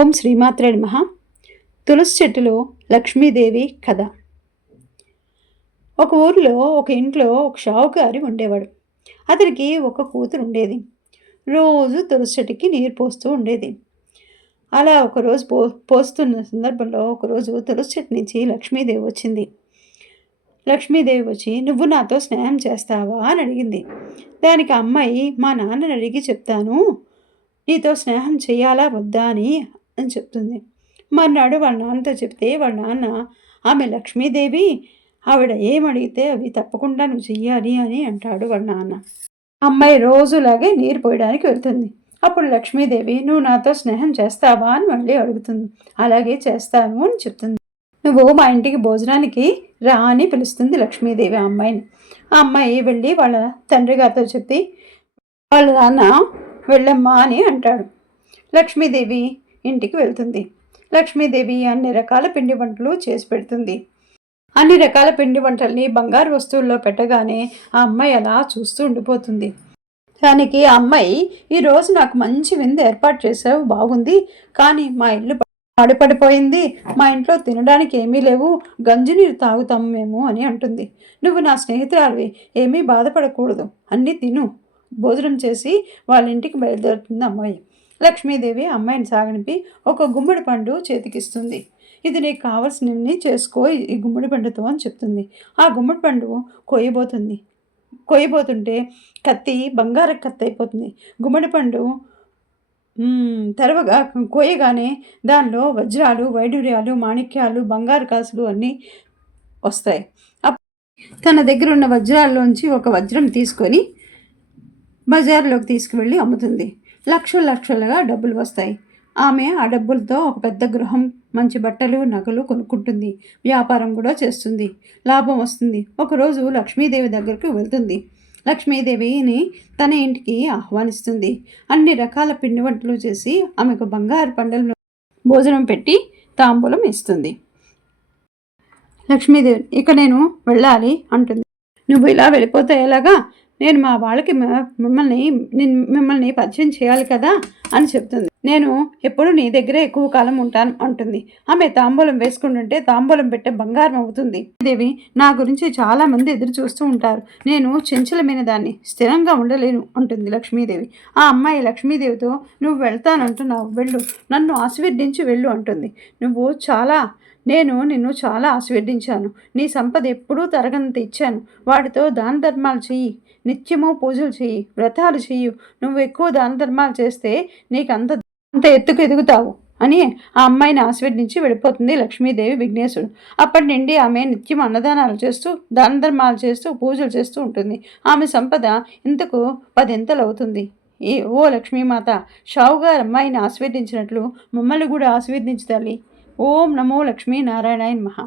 ఓం శ్రీమాత్రే నమః. తులసి చెట్టులో లక్ష్మీదేవి కథ. ఒక ఊరిలో ఒక ఇంట్లో ఒక షావుకారి ఉండేవాడు. అతనికి ఒక కూతురు ఉండేది. రోజు తులసి చెట్టుకి నీరు పోస్తూ ఉండేది. అలా ఒకరోజు పోస్తున్న సందర్భంలో ఒకరోజు తులసి చెట్టు నుంచి లక్ష్మీదేవి వచ్చింది. లక్ష్మీదేవి వచ్చి, "నువ్వు నాతో స్నేహం చేస్తావా?" అని అడిగింది. దానికి అమ్మాయి, "మా నాన్నని అడిగి చెప్తాను, నీతో స్నేహం చేయాలా వద్దా అని" చెప్తుంది. మర్నాడు వాళ్ళ నాన్నతో చెప్తే వాళ్ళ నాన్న, "ఆమె లక్ష్మీదేవి, ఆవిడ ఏమడిగితే అవి తప్పకుండా నువ్వు చెయ్యాలి" అని అంటాడు వాళ్ళ నాన్న. అమ్మాయి రోజులాగే నీరు పోయడానికి వెళ్తుంది. అప్పుడు లక్ష్మీదేవి, "నువ్వు నాతో స్నేహం చేస్తావా?" అని మళ్ళీ అడుగుతుంది. "అలాగే చేస్తాను" అని చెప్తుంది. "నువ్వు మా ఇంటికి భోజనానికి రా" అని పిలుస్తుంది లక్ష్మీదేవి ఆ అమ్మాయిని. ఆ అమ్మాయి వెళ్ళి వాళ్ళ తండ్రి గారితో చెప్పి, వాళ్ళ నాన్న, "వెళ్ళమ్మా" అని అంటాడు. లక్ష్మీదేవి ఇంటికి వెళ్తుంది. లక్ష్మీదేవి అన్ని రకాల పిండి వంటలు చేసి పెడుతుంది. అన్ని రకాల పిండి వంటల్ని బంగారు వస్తువుల్లో పెట్టగానే ఆ అమ్మాయి అలా చూస్తూ ఉండిపోతుంది. దానికి ఆ అమ్మాయి, "ఈరోజు నాకు మంచి విందు ఏర్పాటు చేసావు, బాగుంది, కానీ మా ఇల్లు పాడుపడిపోయింది, మా ఇంట్లో తినడానికి ఏమీ లేవు, గంజి నీరు తాగుతాము మేము" అని అంటుంది. "నువ్వు నా స్నేహితురాలివి, ఏమీ బాధపడకూడదు, అన్నీ తిను." భోజనం చేసి వాళ్ళ ఇంటికి బయలుదేరుతుంది అమ్మాయి. లక్ష్మీదేవి అమ్మాయిని సాగనిపి ఒక గుమ్మడి పండు చేతికిస్తుంది. "ఇది నీకు కావాల్సినవి చేసుకో ఈ గుమ్మడి పండుతో" అని చెప్తుంది. ఆ గుమ్మడి పండు కొయ్యబోతుంటే కత్తి బంగారు కత్తి అయిపోతుంది. గుమ్మడి పండు తెరవగా కోయగానే దానిలో వజ్రాలు, వైడూర్యాలు, మాణిక్యాలు, బంగారు కాసులు అన్నీ వస్తాయి. తన దగ్గర ఉన్న వజ్రాల్లోంచి ఒక వజ్రం తీసుకొని బజార్లోకి తీసుకువెళ్ళి అమ్ముతుంది. లక్షలుగా డబ్బులు వస్తాయి. ఆమె ఆ డబ్బులతో ఒక పెద్ద గృహం, మంచి బట్టలు, నగలు కొనుక్కుంటుంది. వ్యాపారం కూడా చేస్తుంది. లాభం వస్తుంది. ఒకరోజు లక్ష్మీదేవి దగ్గరకు వెళ్తుంది. లక్ష్మీదేవిని తన ఇంటికి ఆహ్వానిస్తుంది. అన్ని రకాల పిండి వంటలు చేసి ఆమెకు బంగారు పండలను భోజనం పెట్టి తాంబూలం ఇస్తుంది. లక్ష్మీదేవి, "ఇక నేను వెళ్ళాలి" అంటుంది. "నువ్వు ఇలా వెళ్ళిపోతే ఎలాగా? నేను మా వాళ్ళకి మిమ్మల్ని పరిచయం చేయాలి కదా" అని చెప్తుంది. "నేను ఎప్పుడు నీ దగ్గరే ఎక్కువ కాలం ఉంటాను" అంటుంది. ఆమె తాంబూలం వేసుకుంటుంటే తాంబూలం పెట్టే బంగారం అవుతుంది. దేవి, "నా గురించి చాలా మంది ఎదురు చూస్తూ ఉంటారు, నేను చంచలమైన దాన్ని, స్థిరంగా ఉండలేను" అంటుంది లక్ష్మీదేవి. ఆ అమ్మాయి లక్ష్మీదేవితో, "నువ్వు వెళ్తానంటున్నావు, వెళ్ళు, నన్ను ఆశీర్వదించి వెళ్ళు" అంటుంది. నేను నిన్ను చాలా ఆశీర్వదించాను, నీ సంపద ఎప్పుడూ తరగనంత ఇచ్చాను, వాటితో దాన ధర్మాలు చెయ్యి, నిత్యము పూజలు చెయ్యి, వ్రతాలు చెయ్యు, నువ్వు ఎక్కువ దాన ధర్మాలు చేస్తే నీకు అంత ఎత్తుకు ఎదుగుతావు అని ఆ అమ్మాయిని ఆశీర్వదించి వెళ్ళిపోతుంది లక్ష్మీదేవి విఘ్నేశుడు. అప్పటి నుండి ఆమె నిత్యం అన్నదానాలు చేస్తూ, దాన ధర్మాలు చేస్తూ, పూజలు చేస్తూ ఉంటుంది. ఆమె సంపద ఇంతకు 10 అవుతుంది. ఓ లక్ష్మీమాత, షావుగారు అమ్మాయిని ఆశీర్వదించినట్లు మమ్మల్ని కూడా ఆశీర్వదించు తల్లి. ఓం నమో లక్ష్మీ నారాయణాయ నమః.